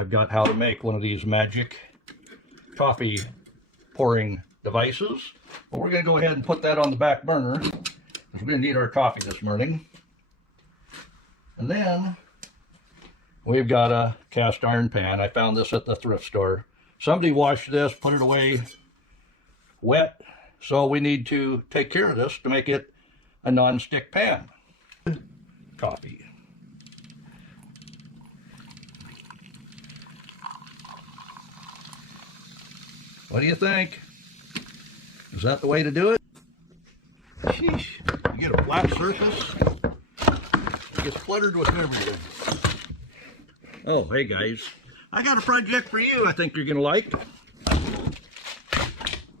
I've got how to make one of these magic coffee pouring devices. But we're going to go ahead and put that on the back burner, because we're going to need our coffee this morning. And then we've got a cast iron pan. I found this at the thrift store. Somebody washed this, put it away wet, so we need to take care of this to make it a non-stick pan. Coffee. What do you think? Is that the way to do it? Sheesh. You get a flat surface, it gets cluttered with everything. Oh, hey guys. I got a project for you I think you're going to like.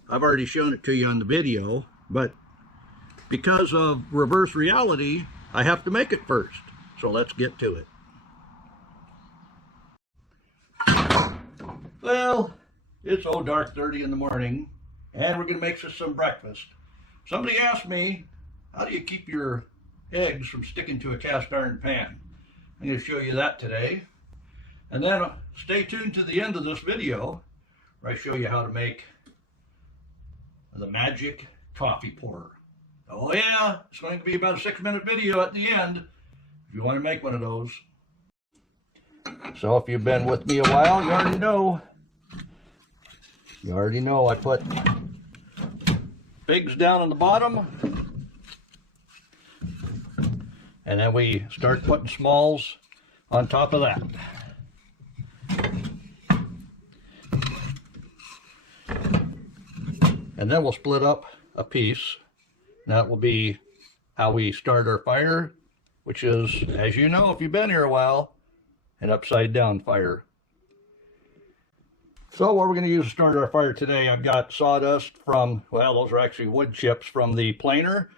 I've already shown it to you on the video, but because of reverse reality, I have to make it first. So let's get to it. Well, it's dark 30 in the morning, and we're going to make some breakfast. Somebody asked me, how do you keep your eggs from sticking to a cast iron pan? I'm going to show you that today. And then stay tuned to the end of this video, where I show you how to make the magic coffee pourer. Oh yeah, it's going to be about a 6-minute video at the end, if you want to make one of those. So if you've been with me a while, you already know. I put bigs down on the bottom, and then we start putting smalls on top of that. And then we'll split up a piece. That will be how we start our fire, which is, as you know, if you've been here a while, an upside down fire. So what we're going to use to start our fire today, I've got sawdust from, well, those are actually wood chips from the planer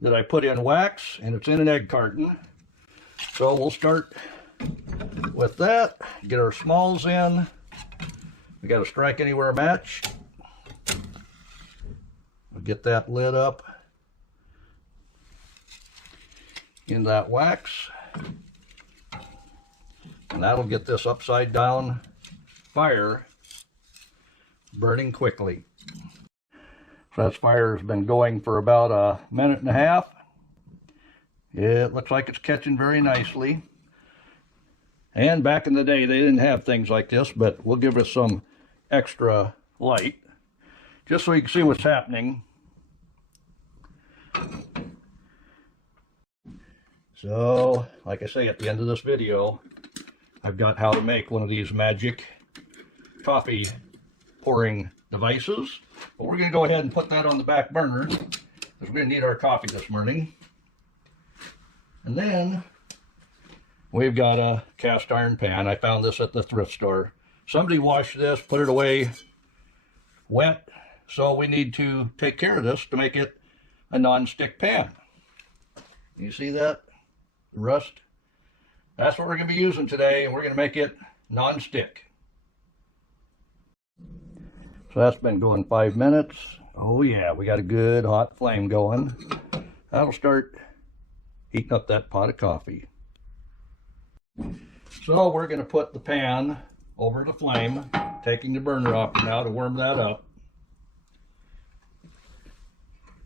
that I put in wax, and it's in an egg carton. So we'll start with that, get our smalls in. We got a strike anywhere match. We'll get that lid up in that wax, and that'll get this upside down fire burning quickly. So this fire has been going for about a minute and a half. It looks like it's catching very nicely. And back in the day, they didn't have things like this, but we'll give it some extra light, just so you can see what's happening. So, like I say, at the end of this video, I've got how to make one of these magic coffee pouring devices. But we're going to go ahead and put that on the back burner, because we're going to need our coffee this morning. And then we've got a cast iron pan. I found this at the thrift store. Somebody washed this, put it away wet, so we need to take care of this to make it a non-stick pan. You see that rust? That's what we're going to be using today, and we're going to make it non-stick. So that's been going 5 minutes. Oh yeah, we got a good hot flame going. That'll start heating up that pot of coffee. So we're going to put the pan over the flame, taking the burner off now to warm that up.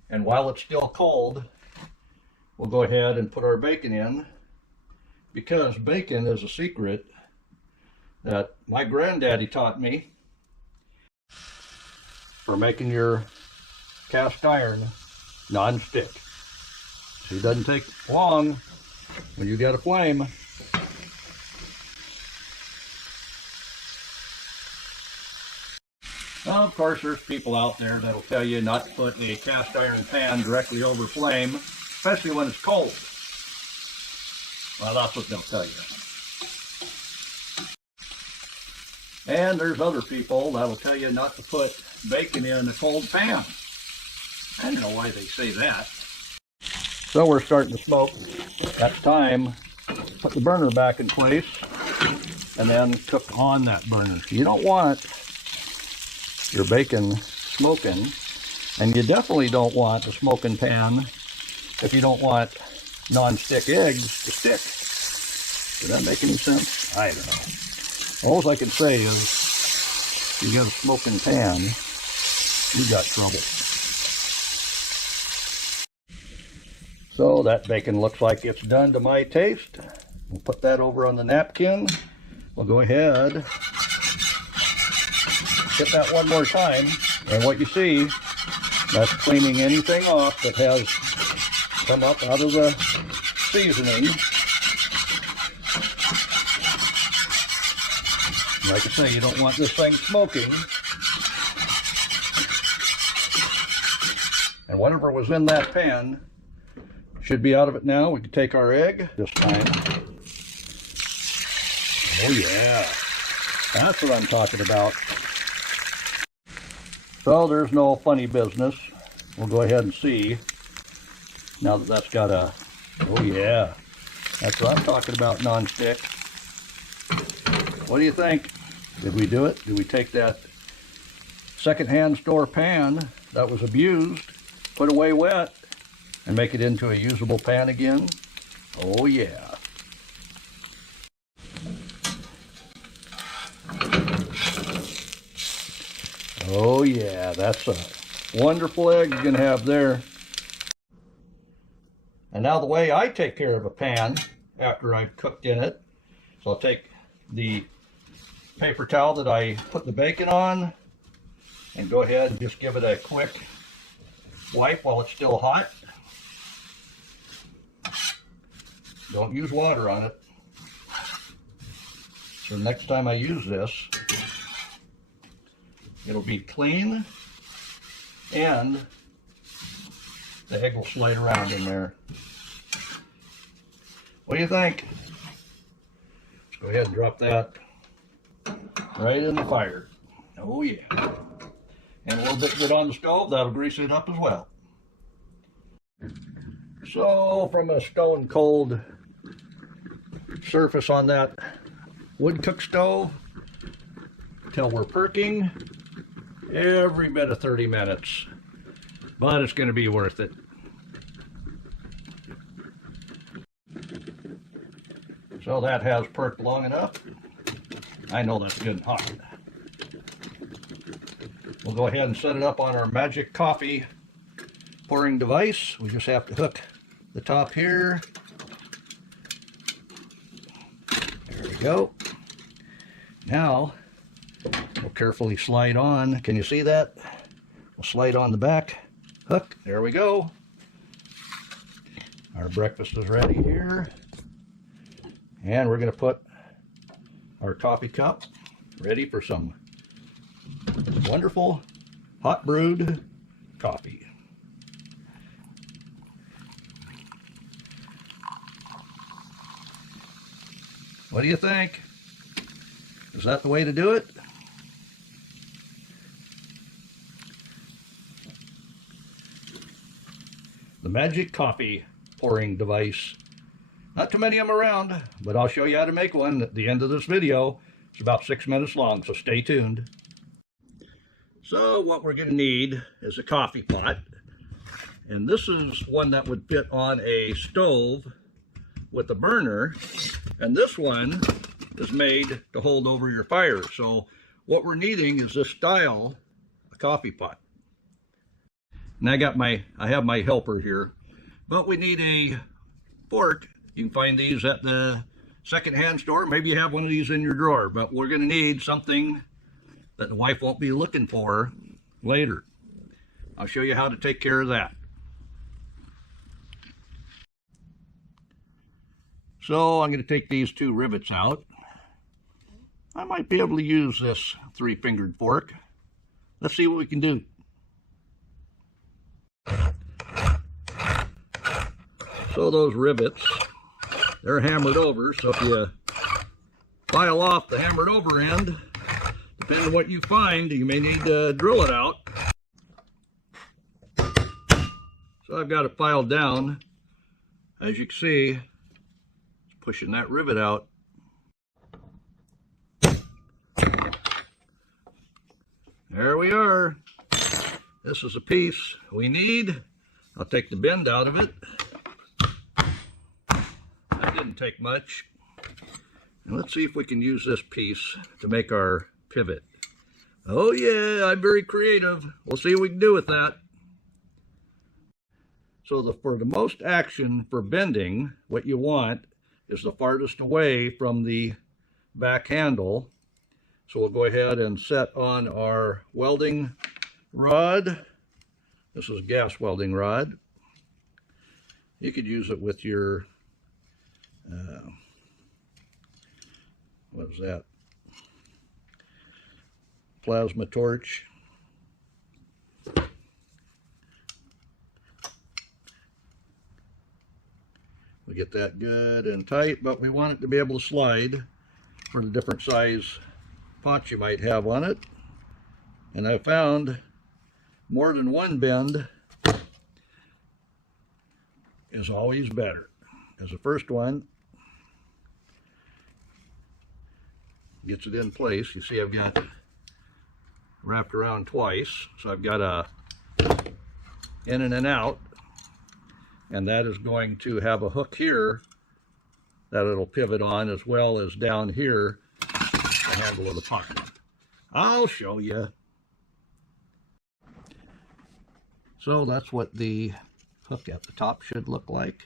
And while it's still cold, we'll go ahead and put our bacon in, because bacon is a secret that my granddaddy taught me for making your cast iron non-stick. So it doesn't take long when you got a flame. Now, of course, there's people out there that'll tell you not to put a cast iron pan directly over flame, especially when it's cold. Well, that's what they'll tell you. And there's other people that'll tell you not to put bacon in a cold pan. I don't know why they say that. So we're starting to smoke. That's time. Put the burner back in place and then cook on that burner. You don't want your bacon smoking, and you definitely don't want a smoking pan if you don't want non-stick eggs to stick. Does that make any sense? I don't know. All I can say is, you got a smoking pan, you got trouble. So that bacon looks like it's done to my taste. We'll put that over on the napkin. We'll go ahead, hit that one more time, and what you see, that's cleaning anything off that has come up out of the seasoning. Like I say, you don't want this thing smoking. And whatever was in that pan should be out of it now. We can take our egg this time. Oh yeah, that's what I'm talking about. So there's no funny business. We'll go ahead and see. Now that that's got a, oh yeah, that's what I'm talking about, non-stick. What do you think? Did we do it? Did we take that secondhand store pan that was abused, put away wet, and make it into a usable pan again? Oh yeah. Oh yeah, that's a wonderful egg you're gonna have there. And now the way I take care of a pan after I've cooked in it, so I'll take the paper towel that I put the bacon on and go ahead and just give it a quick wipe while it's still hot. Don't use water on it. So next time I use this, it'll be clean and the egg will slide around in there. What do you think? Let's go ahead and drop that right in the fire. Oh yeah. And a little bit good on the stove, that'll grease it up as well. So from a stone cold surface on that wood cook stove till we're perking, every bit of 30 minutes, but it's going to be worth it. So that has perked long enough. I know that's good and hot. We'll go ahead and set it up on our magic coffee pouring device. We just have to hook the top here. There we go. Now we'll carefully slide on. Can you see that? We'll slide on the back hook. There we go. Our breakfast is ready here. And we're going to put our coffee cup ready for some wonderful hot brewed coffee. What do you think? Is that the way to do it? The magic coffee pouring device. Not too many of them around, but I'll show you how to make one at the end of this video. It's about 6 minutes long, so stay tuned. So what we're going to need is a coffee pot. And this is one that would fit on a stove with a burner. And this one is made to hold over your fire. So what we're needing is this style, a coffee pot. And I have my helper here. But we need a fork. You can find these at the secondhand store. Maybe you have one of these in your drawer, but we're going to need something that the wife won't be looking for later. I'll show you how to take care of that. So I'm going to take these two rivets out. I might be able to use this 3-fingered fork. Let's see what we can do. So those rivets, they're hammered over, so if you file off the hammered over end, depending on what you find, you may need to drill it out. So I've got it filed down. As you can see, it's pushing that rivet out. There we are. This is a piece we need. I'll take the bend out of it. That didn't take much. And let's see if we can use this piece to make our pivot. Oh yeah, I'm very creative. We'll see what we can do with that. So for the most action for bending, what you want is the farthest away from the back handle. So we'll go ahead and set on our welding rod. This is a gas welding rod. You could use it with your, what is that? Plasma torch. We get that good and tight, but we want it to be able to slide for the different size pots you might have on it. And I found more than one bend is always better. As the first one gets it in place, you see I've got wrapped around twice, so I've got a in and an out, and that is going to have a hook here that it'll pivot on, as well as down here the handle of the pot. I'll show you. So that's what the hook at the top should look like.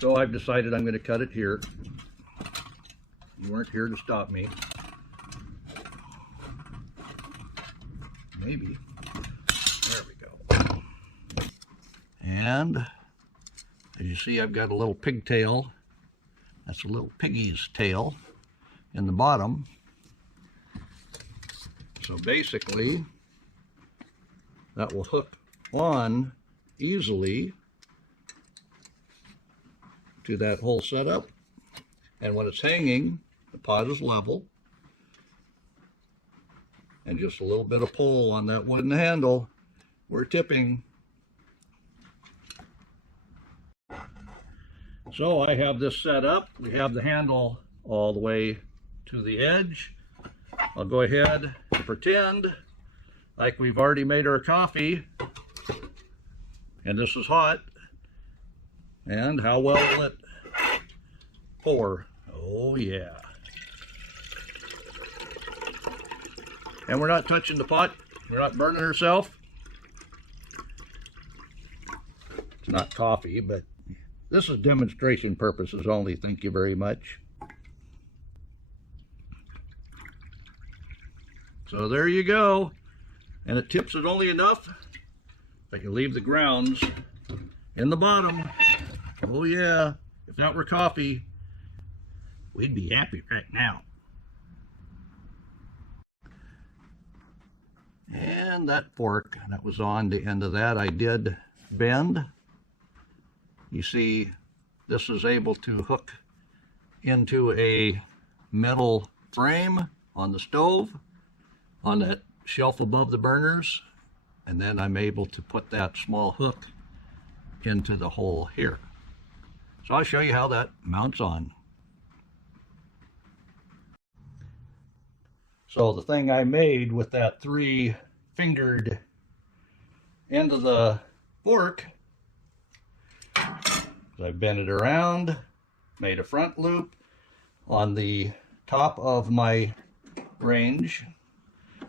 So I've decided I'm going to cut it here. You weren't here to stop me. Maybe. There we go. And as you see, I've got a little pigtail. That's a little piggy's tail in the bottom. So basically, that will hook on easily to that whole setup. And when it's hanging, the pot is level. And just a little bit of pull on that wooden handle, we're tipping. So I have this set up. We have the handle all the way to the edge. I'll go ahead and pretend like we've already made our coffee. And this is hot. And how well will it pour? Oh yeah. And we're not touching the pot. We're not burning ourselves. It's not coffee, but this is demonstration purposes only. Thank you very much. So there you go. And it tips it only enough that you leave the grounds in the bottom. Oh yeah. If that were coffee, we'd be happy right now. And that fork that was on the end of that, I did bend. You see, this is able to hook into a metal frame on the stove, on that shelf above the burners, and then I'm able to put that small hook into the hole here. So I'll show you how that mounts on. So the thing I made with that 3-fingered end of the fork, I bent it around, made a front loop on the top of my range.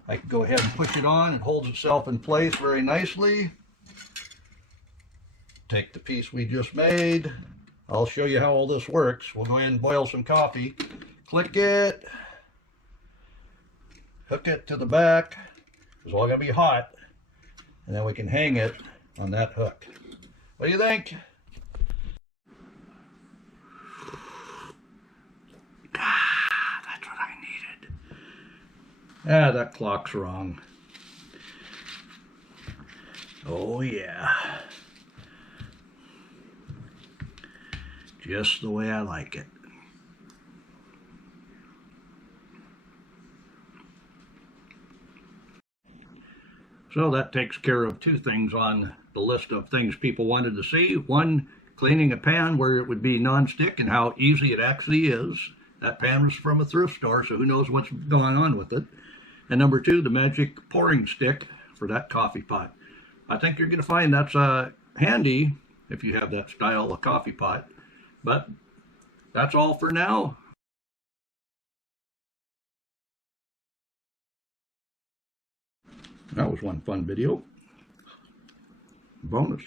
I can go ahead and push it on. It holds itself in place very nicely. Take the piece we just made. I'll show you how all this works. We'll go ahead and boil some coffee. Click it. Hook it to the back. It's all going to be hot. And then we can hang it on that hook. What do you think? That's what I needed. Ah, that clock's wrong. Oh yeah. Just the way I like it. So that takes care of two things on the list of things people wanted to see. One, cleaning a pan where it would be non-stick and how easy it actually is. That pan was from a thrift store, so who knows what's going on with it. And number two, the magic pouring stick for that coffee pot. I think you're going to find that's handy if you have that style of coffee pot. But that's all for now. That was one fun video. Bonus.